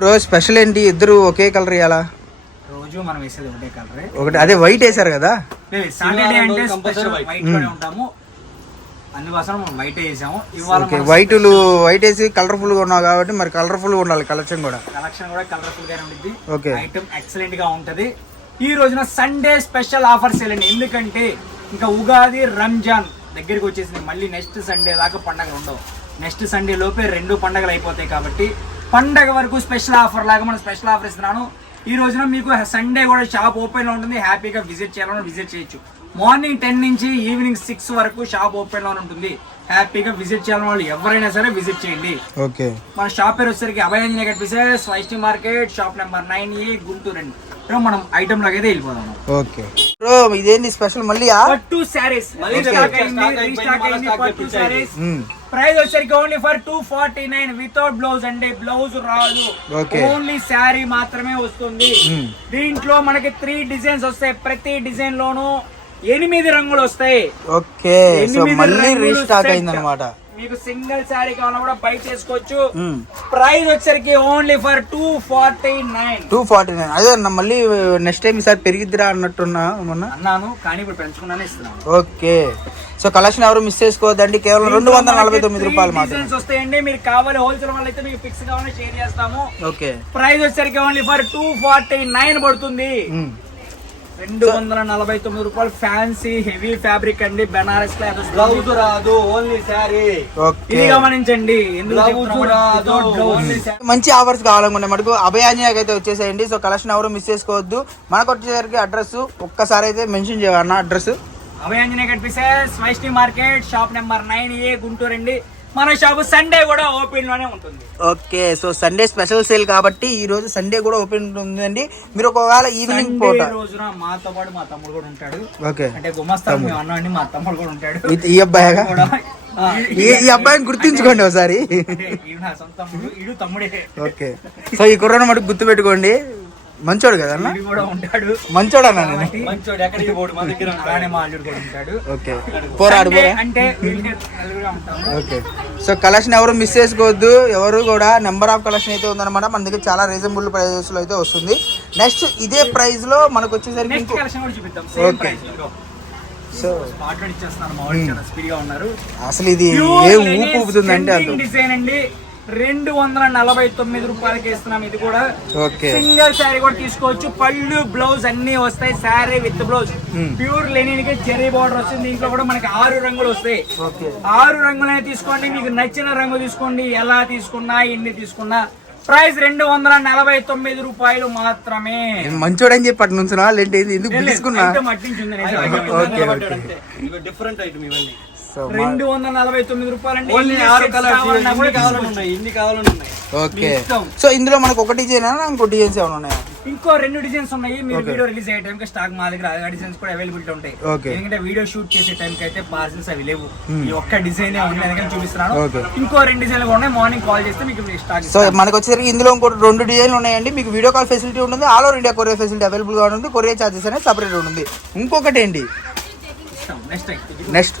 Bro special ఏంటి? ఇద్దరు ఒకే colour ఇవ్వాలా? రోజు మనం వేసేది ఒకటే కలర్. ఒకటి అదే వైట్ వేసారు కదా. సాటర్డే అంటే స్పెషల్ వైట్ లోనే ఉంటాము, అందుకోసం మనం వైట్ వేసాము. ఇవాళ వైట్ వేసి కలర్ఫుల్ గా ఉన్నావు కాబట్టి మరి కలర్ఫుల్ గా ఉండాలి. కలెక్షన్ కూడా కలర్ఫుల్ గానే ఉంటుంది. ఓకే, ఐటమ్ ఎక్సలెంట్ గా ఉంటది. ఈ రోజున సండే స్పెషల్ ఆఫర్స్ వెళ్ళండి, ఎందుకంటే ఇంకా ఉగాది రంజాన్ దగ్గరికి వచ్చేసింది. మళ్ళీ నెక్స్ట్ సండే దాకా పండగలు ఉండవు. నెక్స్ట్ సండే లోపే 2 పండగలు అయిపోతాయి కాబట్టి పండగ వరకు స్పెషల్ ఆఫర్ లాగా మనం స్పెషల్ ఆఫర్ ఇస్తున్నాను. ఈ రోజున మీకు సండే కూడా షాప్ ఓపెన్ లో ఉంటుంది, హ్యాపీగా విజిట్ చేయాలని విజిట్ చేయొచ్చు. మార్నింగ్ 10 నుంచి ఈవినింగ్ 6 వరకు షాప్ ఓపెన్ లో ఉంటుంది. హ్యాపీగా విజిట్ చేయాలని వాళ్ళు ఎవరైనా సరే విజిట్ చేయండి. ఓకే, మన షాప్ పేరు వచ్చేసరికి అభయాంజనేయ కనిపిస్తే Vaishnavi market, shop number 9A, Guntur అండి. ఐటమ్ లాగా అయితే వెళ్ళిపోదాం. ఓకే బ్రో, ఇదేంటి స్పెషల్? మళ్ళీ పట్టు సారీస్ ప్రైస్ వచ్చేసరికి ఓన్లీ ఫర్ 249 వితౌట్ బ్లౌజ్ అండి. బ్లౌజ్ రాదు, ఓన్లీ శారీ మాత్రమే వస్తుంది. దీంట్లో మనకి 3 డిజైన్స్ వస్తాయి. ప్రతి డిజైన్ లోనూ 8 రంగులు వస్తాయి. ఓకే, మళ్ళీ రీస్టాక్ అయిందన్నమాట. మీకు సింగిల్ శారీ కావాలన్నా కూడా బై చేసుకోవచ్చు. ప్రైస్ వచ్చరికి ఓన్లీ ఫర్ 249. అదే మళ్ళీ నెక్స్ట్ టైం ఈసారి పెరిగిద్దిరా అన్నట్టున్నా అన్నాను, కానీ ఇప్పుడు పెంచుకున్నానే ఇస్తున్నాను. ఓకే, సో కలెక్షన్ ఎవరు మిస్ చేసుకోవద్దండి. కేవలం 249 రూపాయలు మాత్రమే వస్తాయండి. మీరు కావాలి హోల్సేల్ వాళ్ళు అయితే మీకు ఫిక్స్ కావాలని షేర్ చేస్తాము. ఓకే, ప్రైస్ వచ్చరికి ఓన్లీ ఫర్ 249 పడుతుంది. 249 రూపాయలు. ఫ్యాన్సీ హెవీ ఫ్యాబ్రిక్ అండి, బెనారస్ బ్లౌజ్ రాదు, ఓన్లీ శారీ. ఇది గమనించండి. మంచి ఆఫర్స్ కావాలనుకుంటే మటుకు అభయాంజనేయకి అయితే వచ్చేసేయండి. సో కలెక్షన్ ఎవరు మిస్ చేసుకోవద్దు. మనకు వచ్చేసరికి అడ్రస్ ఒక్కసారి అయితే మెన్షన్ చేయాలన్న. అడ్రస్ అభయాంజనేయ కనిపిస్తే Vaishnavi market, shop number 9A, Guntur అండి. మన షాప్ సండే కూడా ఓపెన్ లోనే ఉంటుంది. Okay, so Sunday special sale కాబట్టి ఈ రోజు సండే కూడా ఓపెన్ ఉందండి. మీరు ఒకవేళ ఈవినింగ్ పూట రోజున మాతో పాటు మా తమ్ముడు కూడా ఉంటాడు. ఓకే, అంటే గుమస్తా మేము అన్నాండి, మా తమ్ముడు కూడా ఉంటాడు. ఈ అబ్బాయి ఈ అబ్బాయిని గుర్తించుకోండి ఒకసారి. తమ్ముడే. ఓకే, సో ఈ కుర్రాడు మటుకు గుర్తు పెట్టుకోండి. మంచోడు కదా అన్న? మంచోడు అన్న. ఓకే, సో కలెక్షన్ ఎవరు మిస్ చేసుకోవద్దు. ఎవరు కూడా నెంబర్ ఆఫ్ కలెక్షన్ అయితే ఉందన్నమాట. మన దగ్గర చాలా రీజనబుల్ ప్రైజెస్ లో అయితే వస్తుంది. నెక్స్ట్ ఇదే ప్రైస్ లో మనకు వచ్చేసరికి ఓకే, సో అసలు ఇది ఏ ఊపు ఊపుతుందంటే అంత డిజైన్ అండి. 249 రూపాయలకి ఇస్తున్నాం. ఇది కూడా సింగిల్ శారీ కూడా తీసుకోవచ్చు. పళ్ళు బ్లౌజ్ అన్ని వస్తాయి. Sari with blouse pure linen కి చెరీ బార్డర్ వస్తుంది. దీంట్లో కూడా మనకి 6 రంగులు వస్తాయి. 6 రంగులనే తీసుకోండి, మీకు నచ్చిన రంగు తీసుకోండి. ఎలా తీసుకున్నా ఎన్ని తీసుకున్నా ప్రైస్ 249 రూపాయలు మాత్రమే. మంచోడని చెప్పి అటు నుంచి ఎందుకు తీసుకున్నా? డిఫరెంట్ ఐటమ్ ఇవన్నీ 249 రూపాయలు. ఓకే, సో ఇందులో మనకు ఒక డిజైన్ ఇంకో డిజైన్స్ ఏమైనా ఉన్నాయా? ఇంకో 2 డిజైన్స్ ఉన్నాయి. మీరు వీడియో రిలీజ్ అయ్యే టైం స్టాక్ మా దగ్గర ఆ డిజైన్స్ కూడా అవైలబిలిటీ ఉంటాయి. ఎందుకంటే వీడియో షూట్ చేసే టైం కి అయితే పార్సల్స్ అవి లేవు. ఈ ఒక్క డిజైన్ ఉంది చూపిస్తున్నాను. ఇంకో 2 డిజైన్లు ఉన్నాయి. మార్నింగ్ కాల్ చేస్తే మీకు స్టాక్. సో మనకు వచ్చేసరికి ఇందులో ఇంకో 2 డిజైన్లు ఉన్నాయండి. మీకు వీడియో కాల్ ఫెసిలిటీ ఉంటుంది. All over India courier facility available గా ఉంటుంది. కొరియర్ చార్జెస్ అనేది సపరేట్ ఉంటుంది. ఇంకొకటి ఏంటి నెక్స్ట్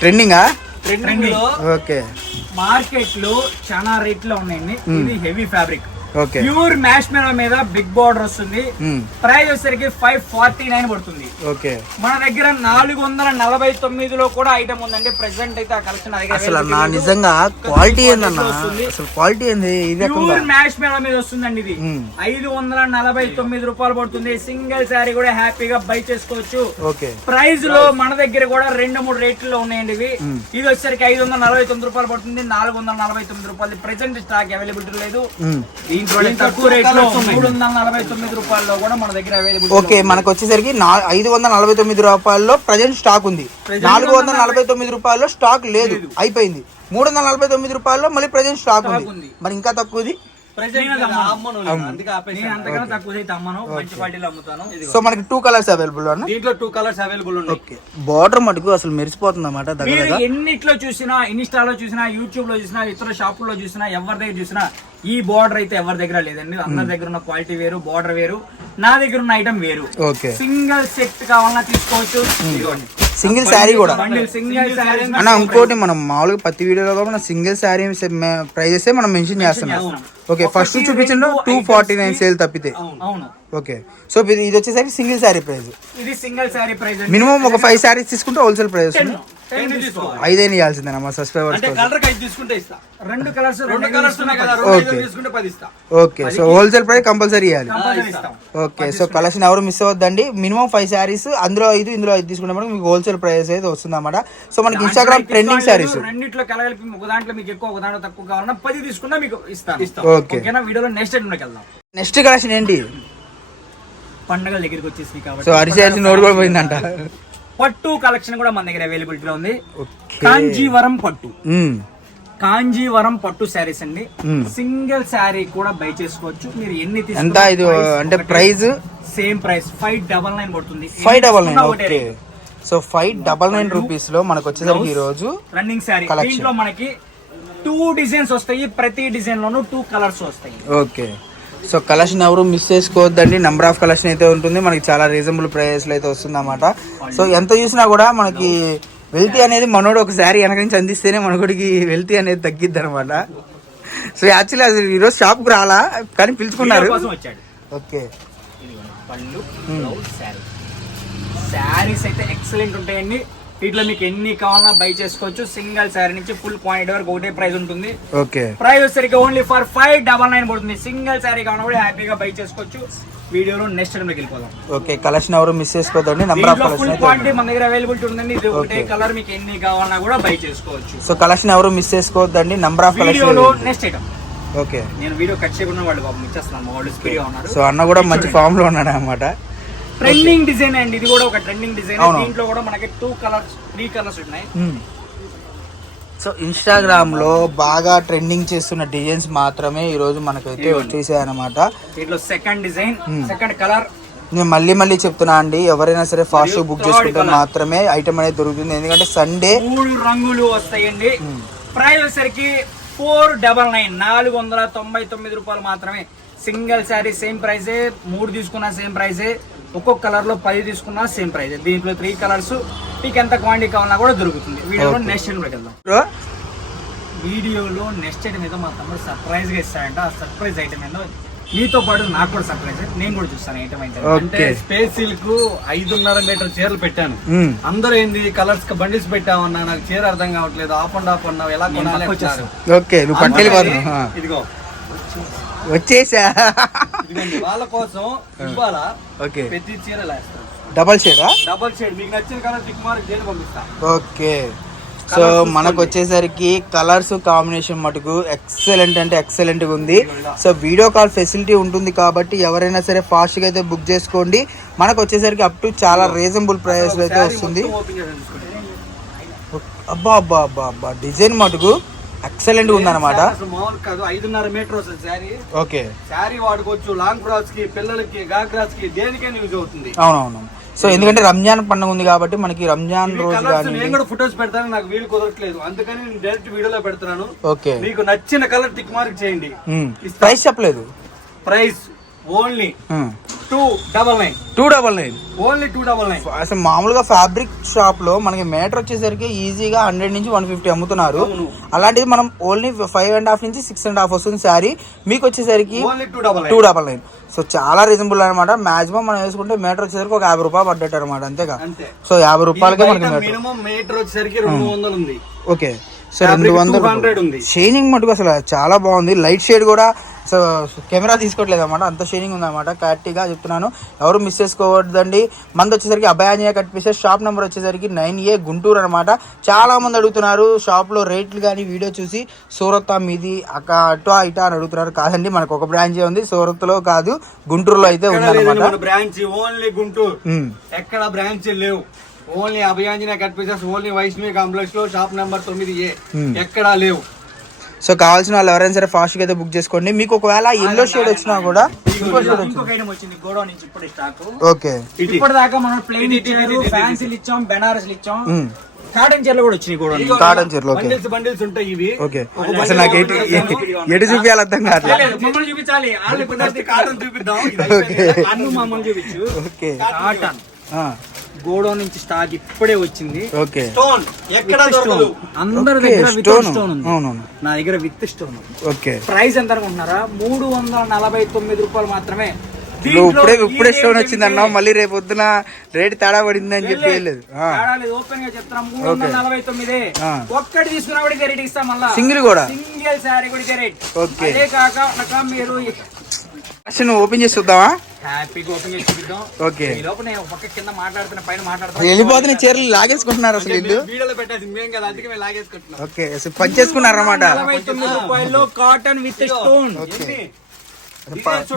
ట్రెండింగ్ ఓకే, మార్కెట్ లో చాలా రేట్ లో ఉన్నాయండి. ఇది హెవీ ఫ్యాబ్రిక్, ప్యూర్ మ్యాష్ మెలో మీద బిగ్ బార్డర్ వస్తుంది. ప్రైస్ వచ్చేసరికి 549 పడుతుంది. మన దగ్గర 449 లో కూడా ఐటమ్ ఉందండి. ప్రెసెంట్ అయితే ఆ కలెక్షన్ నిజంగా క్వాలిటీ క్వాలిటీ ప్యూర్ మ్యాష్ మెలో మీద వస్తుందండి. ఇది 549 రూపాయలు పడుతుంది. సింగిల్ శారీ కూడా హ్యాపీగా బై చేసుకోవచ్చు. ప్రైస్ లో మన దగ్గర కూడా 2-3 రేట్లలో ఉన్నాయండి. ఇది వచ్చేసరికి 549 రూపాయలు పడుతుంది. 449 రూపాయలు ప్రెసెంట్ స్టాక్ అవైలబిలిటీ లేదు. ఓకే, మనకు వచ్చేసరికి 549 రూపాయల్లో ప్రజెంట్ స్టాక్ ఉంది. 449 రూపాయల్లో స్టాక్ లేదు, అయిపోయింది. 349 రూపాయల్లో మళ్ళీ ప్రజెంట్ స్టాక్ ఉంది. మరి ఇంకా తక్కువది సో మనకి 2 కలర్స్ అవైలబుల్. దీంట్లో 2 కలర్స్ అవైలబుల్ ఉన్నాయి. బార్డర్ మటుకు అసలు మెరిసిపోతుంది అన్నమాట. ఎన్నిట్లో చూసినా, ఇన్స్టాలో చూసినా, యూట్యూబ్ లో చూసినా, ఇతర షాపుల్లో చూసినా, ఎవరి దగ్గర చూసినా ఈ బార్డర్ అయితే ఎవరి దగ్గర లేదండి. అందరి దగ్గర ఉన్న క్వాలిటీ వేరు, బార్డర్ వేరు, నా దగ్గర ఉన్న ఐటమ్ వేరు. సింగిల్ సెట్ కావాలన్నా తీసుకోవచ్చు. సింగిల్ శారీ కూడా సింగిల్ శారీ అన్న. ఇంకోటి మనం మామూలుగా ప్రతి వీడియోలో కూడా మనం సింగిల్ శారీ ప్రైజెస్ మనం మెన్షన్ చేస్తున్నాం. ఓకే, ఫస్ట్ చూపించండి 249 సేల్ తప్పితే. అవును. ఓకే, సో ఇది వచ్చేసరికి సింగిల్ శారీ ప్రైస్. ఇది సింగిల్ శారీ ప్రైస్ మినిమం ఒక 5 శారీస్ తీసుకుంటే హోల్సేల్ ప్రైస్ 10 తీసుకోవాలి. 5 ఇవ్వాల్సిందేనా మా సబ్స్క్రైబర్స్? రెండు colours okay, so wholesale price compulsory ఇవ్వాలి. ఓకే, సో కలెక్షన్ ఎవరు మిస్ అవ్వద్దండి. మినిమం 5 శారీస్, అందులో 5 ఇందులో 5 తీసుకుంటే మనకి మీకు హోల్సేల్ ప్రైస్ అయితే వస్తుంది అన్నమాట. సో మనకి ఇన్స్టాగ్రామ్ ట్రెండింగ్ శారీస్ రెండిట్లో కలగలిపి ఒక దాంట్లో మీకు ఎక్కువ, ఒక దాంట్లో తక్కువ కావాలన్నా 10 తీసుకున్నా మీకు ఇస్తాను. ఓకే, ఓకేనా? వీడియోలో నెక్స్ట్ ఐటమ్లోకి వెళ్దాం. నెక్స్ట్ కలెక్షన్ ఏంటి? పండగల దగ్గరికి వచ్చేసి కాబట్టి సో అరిసి నోట్ కూడా పోయిందంట. పట్టు కలెక్షన్ కూడా మన దగ్గర అవైలబిలిటీలో ఉంది. కాంజీవరం పట్టు, కాంజీవరం పట్టు శారీస్ అండి. సింగిల్ శారీ కూడా బై చేసుకోవచ్చు. మీరు ఎన్ని ఎంత ఇది అంటే ప్రైస్? సేమ్ ప్రైస్ 599 పడుతుంది. 599. ఓకే, సో 599 రూపీస్ లో మనకు వచ్చేసరికి ఈ రోజు రన్నింగ్ శారీ. దీంట్లో మనకి 2 డిజైన్స్ వస్తాయి. ప్రతి డిజైన్ లోనూ 2 కలర్స్ వస్తాయి. ఓకే, సో కలెక్షన్ ఎవరు మిస్ చేసుకోవద్దండి. నెంబర్ ఆఫ్ కలెక్షన్ అయితే ఉంటుంది. మనకి చాలా రీజనబుల్ ప్రైస్ లో అయితే వస్తుంది అన్నమాట. సో ఎంత చూసినా కూడా మనకి వెల్తీ అనేది మనోడు ఒక శారీ వెనక నుంచి అందిస్తేనే మనోడికి వెల్తీ అనేది తగ్గిద్ది అనమాట. సో యాక్చువల్లీ అది ఈరోజు షాప్ కు రాలా కానీ పిలుచుకున్నారు. ఓకే, శారీస్ అయితే ఎక్సలెంట్ ఉంటాయండి. వీటిలో మీకు ఎన్ని కావాలన్నా బై చేసుకోవచ్చు. సింగిల్ శారీ నుంచి ఫుల్ క్వాంటిటీ వరకు ఒకటే ప్రైస్ ఉంటుంది. ఓకే, ప్రైస్ వచ్చేసరికి ఓన్లీ ఫర్ 599 పడుతుంది. సింగిల్ శారీ కావాలన్నా కూడా హ్యాపీగా బై చేసుకోవచ్చు. వీడియోలో నెక్స్ట్ టైం వెళ్ళిపోదాం. ఓకే, కలెక్షన్ ఎవరు మిస్ చేసుకోవద్దండి. నెంబర్ ఆఫ్ ఫుల్ క్వాంటిటీ మన దగ్గర అవైలబిలిటీ ఉందండి. ఇది ఒకటే కలర్, మీకు ఎన్ని కావాలన్నా కూడా బై చేసుకోవచ్చు. సో కలెక్షన్ ఎవరు మిస్ చేసుకోవద్దండి. నెంబర్ ఆఫ్ వీడియోలో నెక్స్ట్ ఐటమ్. ఓకే, నేను వీడియో కట్ చేయకుండా వాళ్ళు బాబు ఇచ్చేస్తున్నాను. వాళ్ళు స్పీడ్గా ఉన్నారు. సో అన్న కూడా మంచి ఫామ్ లో ఉన్నాడు అనమాట. ట్రెండింగ్ డిజైన్ అండి. ఇది కూడా ఒక ట్రెండింగ్ డిజైన్. దీంట్లో కూడా మనకి 2 కలర్స్ 3 కలర్స్ ఉన్నాయి. సో ఇన్స్టాగ్రామ్ లో బాగా ట్రెండింగ్ చేస్తున్న డిజైన్స్ మాత్రమే ఈ రోజు మనకైతే వచ్చేసాయి అనమాట. దీంట్లో సెకండ్ డిజైన్, సెకండ్ కలర్. నేను మళ్ళీ చెప్తున్నా అండి, ఎవరైనా సరే ఫాస్ట్ బుక్ చేసుకుంటే మాత్రమే ఐటమ్ అనేది దొరుకుతుంది. ఎందుకంటే సండే 3 రంగులు వస్తాయండి. ప్రైస్ వచ్చేసరికి 499, 499 రూపాయలు మాత్రమే. సింగిల్ శారీ సేమ్ ప్రైజే, 3 తీసుకున్నా సేమ్ ప్రైజే, ఒక్కొక్క కలర్ లో 10 తీసుకున్నా సేమ్ ప్రైజే. దీంట్లో 3 కలర్స్ మీకు ఎంత క్వాంటిటీ కావాలన్నా కూడా దొరుకుతుంది. వీడియోలో నెక్స్ట్ ఐటమ్ వెళ్దాం. వీడియోలో నెక్స్ట్ ఐటమ్ ఏదో మా తమ్ముడు సర్ప్రైజ్ గా ఇస్తాడంట. ఆ సర్ప్రైజ్ ఐటమ్ ఏదో మీతో పాటు నాకు కూడా సర్ప్రైజ్. నేను కూడా చూస్తాను ఐటమ్ అంటే స్పేస్ సిల్క్ 5.5 మీటర్ చీరలు పెట్టాను. అందరూ ఏంది కలర్స్ బండిల్స్ పెట్టామన్నా, నాకు చీర అర్థం కావట్లేదు, ఆఫ్ అండ్ ఆఫ్ అన్నావు, ఎలా కొనాలి? ఓకే, నువ్వు పట్టుకెళ్ళిపోతున్నావు. ఇదిగో వచ్చేసా వాళ్ళ కోసం ఇవ్వాలా. ఓకే, ప్రతి చీర వేస్తాను. డబల్ షేడా? డబల్ షేడ్ మీకు నచ్చిన కలర్ టిక్ మార్క్ చేసి పంపిస్తా. ఓకే, సో మనకు వచ్చేసరికి కలర్స్ కాంబినేషన్ మటుకు ఎక్సలెంట్ అంటే ఎక్సలెంట్ గా ఉంది. సో వీడియో కాల్ ఫెసిలిటీ ఉంటుంది కాబట్టి ఎవరైనా సరే ఫాస్ట్ గా అయితే బుక్ చేసుకోండి. మనకు వచ్చేసరికి అప్ టు చాలా రీజనబుల్ ప్రైస్ లో అయితే వస్తుంది. అబ్బా అబ్బా అబ్బా అబ్బా, డిజైన్ మటుకు ఎక్సలెంట్ ఉంది అనమాట. మామూలు కాదు, 5.5 మీటర్ వస్తుంది శారీ. ఓకే, శారీ వాడుకోవచ్చు, లాంగ్ ఫ్రాక్స్ కి, పిల్లలకి, గాగ్రాస్ కి, దేనికైనా యూజ్ అవుతుంది. అవునవును. సో ఎందుకంటే రంజాన్ పండుగ ఉంది కాబట్టి మనకి రంజాన్ రోజు నేను కూడా ఫొటోస్ పెడతాను, నాకు వీలు కుదరట్లేదు, అందుకని నేను డైరెక్ట్ వీడియోలో పెడతాను. ఓకే, మీకు నచ్చిన కలర్ టిక్ మార్క్ చేయండి. ప్రైస్ చెప్పలేదు. Price only 299. ఓన్లీ 299. అసలు మామూలుగా ఫ్యాబ్రిక్ షాప్ లో మనకి మీటర్ వచ్చేసరికి ఈజీగా 100 నుంచి 150 అమ్ముతున్నారు. అలాంటిది మనం ఓన్లీ 5.5 నుంచి 6.5 వస్తుంది శారీ. మీకు వచ్చేసరికి 299. సో చాలా రీజనబుల్ అనమాట. మాక్సిమం మనం వేసుకుంటే మీటర్ వచ్చేసరికి ఒక 50 రూపాయలు పడ్డట్టు అనమాట, అంతేగా. సో 50 రూపాయలకే మనకి మినిమం మీటర్ వచ్చేసరికి 200 ఉంది. ఓకే, సో 200 ఉంది. షైనింగ్ మటుకు అసలు చాలా బాగుంది. లైట్ షేడ్ కూడా సో కెమెరా తీసుకోవట్లేదు అనమాట, అంత షైనింగ్ ఉందన్నమాట. క్లారిటీగా చెప్తున్నాను, ఎవరు మిస్ చేసుకోవద్దండి. మంది వచ్చేసరికి Abhayanjaneya cut pieces. Shop number వచ్చేసరికి 9A గుంటూరు అనమాట. చాలా మంది అడుగుతున్నారు షాప్ లో రేట్లు కానీ వీడియో చూసి సూరత్ మీది అటా ఇటా అని అడుగుతున్నారు. కాదండి, మనకు ఒక బ్రాంచ్ ఉంది, సూరత్ లో కాదు గుంటూరులో అయితే ఉందన్నమాట. బ్రాంచ్ ఓన్లీ గుంటూరు, ఎక్కడ బ్రాంచ్ లేవు. Only Abhayanjaneya cut pieces, only Vaishnavi complex లో షాప్ నెంబర్ 9A, ఎక్కడా లేవు. సో కావాల్సిన వాళ్ళు ఎవరైనా సరే ఫాస్ట్ గా అయితే బుక్ చేసుకోండి. మీకు ఒకవేళ ఎల్లో షేడ్ వచ్చినా కూడా ఓకే. ఇప్పటిదాకా మనం ప్లెయిన్ ఇచ్చారు, ఫ్యాన్సీలు ఇచ్చాం, బెనారస్లు ఇచ్చాం, కాటన్ చీరలు కూడా వచ్చినాయి. కూడా కాటన్ చీరలు బండిల్స్ ఉంటాయి ఇవి. ఓకే, అసలు నాకు ఎటు చూపించాలి అర్థం కావట్లేదు. మమ్మల్ని చూపించాలి, కాటన్ చూపిద్దాం. అన్ను మమ్మల్ని చూపించు. ఓకే, కాటన్ గోడౌన్ నుంచి స్టాక్ ఇప్పుడే వచ్చింది. ఓకే స్టోన్ ఎక్కడ With దొరకదు. stone. అందరి Okay, దగ్గర విత్ stone. స్టోన్ ఉంది. అవునవును. నా దగ్గర విత్ స్టోన్ ఉంది. ఓకే ప్రైస్ ఎంత అనుకుంటున్నారా? 349 రూపాయలు మాత్రమే. నువ్వు ఇప్పుడే స్టోన్ వచ్చింది అన్నావు, మళ్ళీ రేపు పొద్దున రేట్ తేడా పడింది అని చెప్పి లేదు. ఓపెన్ గా చెప్తాం 349. ఆ. ఒక్కటి తీసుకున్నా కూడా రేట్ ఇస్తాం. మళ్ళా సింగిల్ కూడా సింగిల్ శారీ కూడా రేట్. ఓకే. అదే కాక మీరు నువ్వు ఓపెన్ చేసి చూద్దామా? హ్యాపీగా ఓపెన్ చేసి చూద్దాం. ఓకే. ఈ లోపల నేను పక్క కింద మాట్లాడుతున్నా, పైన మాట్లాడుతున్నా. వెళ్ళిపోతున్న చీరలు లాగేసుకుంటున్నారు అసలు వీళ్ళు. వీడియోలో పెట్టేసి మేము కదా, అందుకే మేము లాగేసుకుంటున్నాం. ఓకే, అసలు పని చేసుకున్నారు అన్నమాట. 49 రూపాయల్లో cotton with stone. Okay.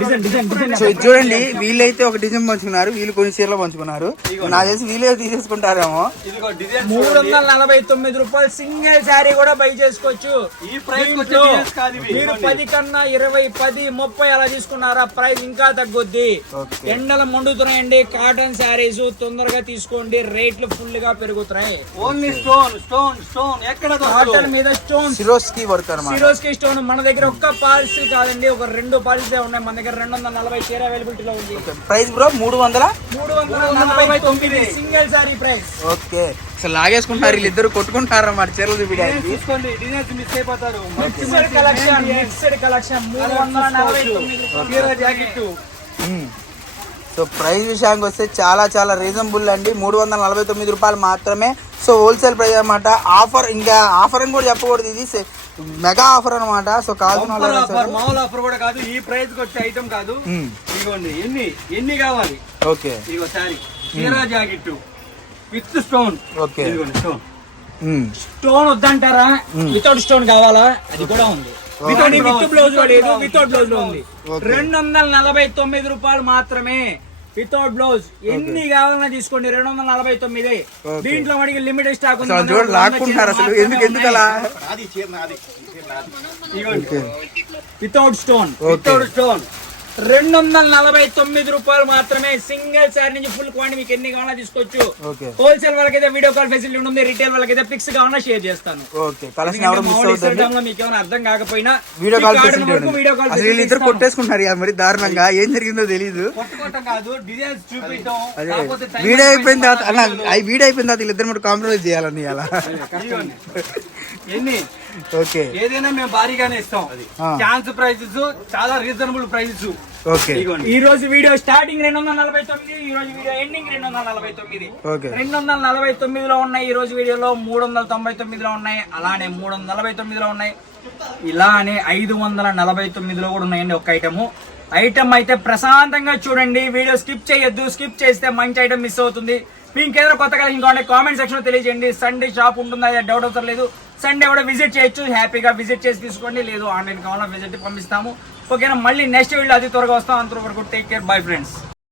Design so ఇది చూడండి, వీళ్ళైతే ఒక డిజైన్ పంచుకున్నారు, వీళ్ళు కొన్ని చీరలు పంచుకున్నారు. నాకు తెలిసి వీళ్ళే తీసేసుకుంటారేమో. ఇదిగో డిజైన్ 349 రూపాయలు సింగిల్ శారీ కూడా బై చేసుకోవచ్చు. ఈ ప్రైస్ దీంట్లో కాదు ఇవి. మీరు 10 కన్నా 20, 10, 30 అలా తీసుకున్నారా ప్రైస్ ఇంకా తగ్గుద్ది. ఓకే. ఎండలు మండుతున్నాయండి, కాటన్ శారీస్ తొందరగా తీసుకోండి, రేట్లు ఫుల్ గా పెరుగుతున్నాయి. ఓన్లీ స్టోన్ స్టోన్ స్టోన్ ఎక్కడ దొరకదు. కాటన్ మీద స్టోన్, సిరోస్కి వర్క్ అన్నమాట. Swarovski stone. మన దగ్గర ఒక్క పాలసీ కాదండి, ఒక 2 పాలసీ ఉన్నాయి. మన దగ్గర 240 చీర అవైలబిలిటీలో ఉంది. Price bro 300. 349 single sari price. Okay, అసలు లాగేసుకుంటారు వీళ్ళిద్దరు, కొట్టుకుంటారు అన్నమాట చీరలు చూపించడానికి. చూసుకోండి, డిజైన్స్ మిస్ అయిపోతారు. మిక్స్డ్ కలెక్షన్, మిక్స్డ్ కలెక్షన్ 349 చీర జాకెట్ సో ప్రైస్ విషయానికి వస్తే చాలా చాలా రీజనబుల్ అండి. 349 రూపాయలు మాత్రమే. సో హోల్సేల్ ప్రైస్ అనమాట. ఆఫర్, ఇంకా ఆఫర్ అని కూడా చెప్పకూడదు, ఇది మెగా ఆఫర్ అనమాట. సో కావాల్సిన వాళ్ళు ఆఫర్, మామూలు ఆఫర్ కూడా కాదు, ఈ ప్రైస్ వచ్చే ఐటమ్ కాదు. ఇదిగోండి, ఎన్ని కావాలి. ఓకే. ఇదిగో సారీ చీర జాకెట్ విత్ స్టోన్. ఓకే. ఇదిగోండి స్టోన్. స్టోన్ వద్దంటారా? వితౌట్ స్టోన్ కావాలా? అది కూడా ఉంది. వితౌట్ బ్లౌజ్ లేదు, వితౌట్ బ్లౌజ్ లో ఉంది. 249 రూపాయలు మాత్రమే వితౌట్ బ్లౌజ్. ఎన్ని కావాలన్నా తీసుకోండి, 249. దీంట్లో మనకి లిమిటెడ్ స్టాక్ ఉంది. చూడండి, లాక్కుంటున్నారు అసలు, ఎందుకు అలా. ఇదిగోండి వితౌట్ స్టోన్, వితౌట్ స్టోన్ 249 రూపాయలు మాత్రమే. సింగిల్ శారీ నుంచి ఫుల్ క్వాంటిటీ మీకు ఎన్ని కావాలన్నా తీసుకోవచ్చు. ఓకే. హోల్సేల్ వాళ్ళకైతే వీడియో కాల్ ఫెసిలిటీ ఉంటుంది, రిటైల్ వాళ్ళకైతే పిక్స్ కావాలన్నా షేర్ చేస్తాను. ఓకే. కలెక్షన్ ఎవరు మిస్ అవుతుంది, మీకు ఏమైనా అర్థం కాకపోయినా video call facility video call అసలు వీళ్ళిద్దరు కొట్టేసుకుంటారు ఇక, మరి దారుణంగా ఏం జరిగిందో తెలియదు. కొట్టుకోవటం కాదు, డిజైన్స్ చూపించడం. అదే కాకపోతే time వీడియో అయిపోయిన తర్వాత అలా వీడియో అయిపోయిన తర్వాత వీళ్ళిద్దరు మరి కాంప్రమైజ్ చేయాలని అలా. ఇదిగోండి. ఎన్ని ఓకే. ఏదైనా మేము భారీగానే ఇస్తాం. ఛాన్స్ ప్రైజెస్ చాలా రీజనబుల్ ప్రైజెస్. ఓకే. ఈ రోజు వీడియో స్టార్టింగ్ 249, ఈ రోజు వీడియో ఎండింగ్ 249. ఓకే. 249 లో ఉన్నాయి ఈ రోజు వీడియోలో, 399 లో ఉన్నాయి, అలానే 349 లో ఉన్నాయి, ఇలానే 549 లో కూడా ఉన్నాయండి. ఒక ఐటమ్ అయితే ప్రశాంతంగా చూడండి, వీడియో స్కిప్ చేయొద్దు. స్కిప్ చేస్తే మంచి ఐటమ్ మిస్ అవుతుంది. మీకు ఏదైనా కొత్త కలెక్షన్ కావాలంటే కామెంట్ సెక్షన్ లో తెలియజేయండి. సండే షాప్ ఉంటుందా, డౌట్ అవుతారు లేదు. సండే కూడా విజిట్ చేయొచ్చు, హ్యాపీగా విజిట్ చేసి తీసుకోండి. లేదు ఆన్లైన్ కావాలన్నా విజిట్ పంపిస్తాము. ఓకేనా, మళ్ళీ నెక్స్ట్ వీడియో అతి త్వరగా వస్తాం. అంతవరకు టేక్ కేర్, బై ఫ్రెండ్స్.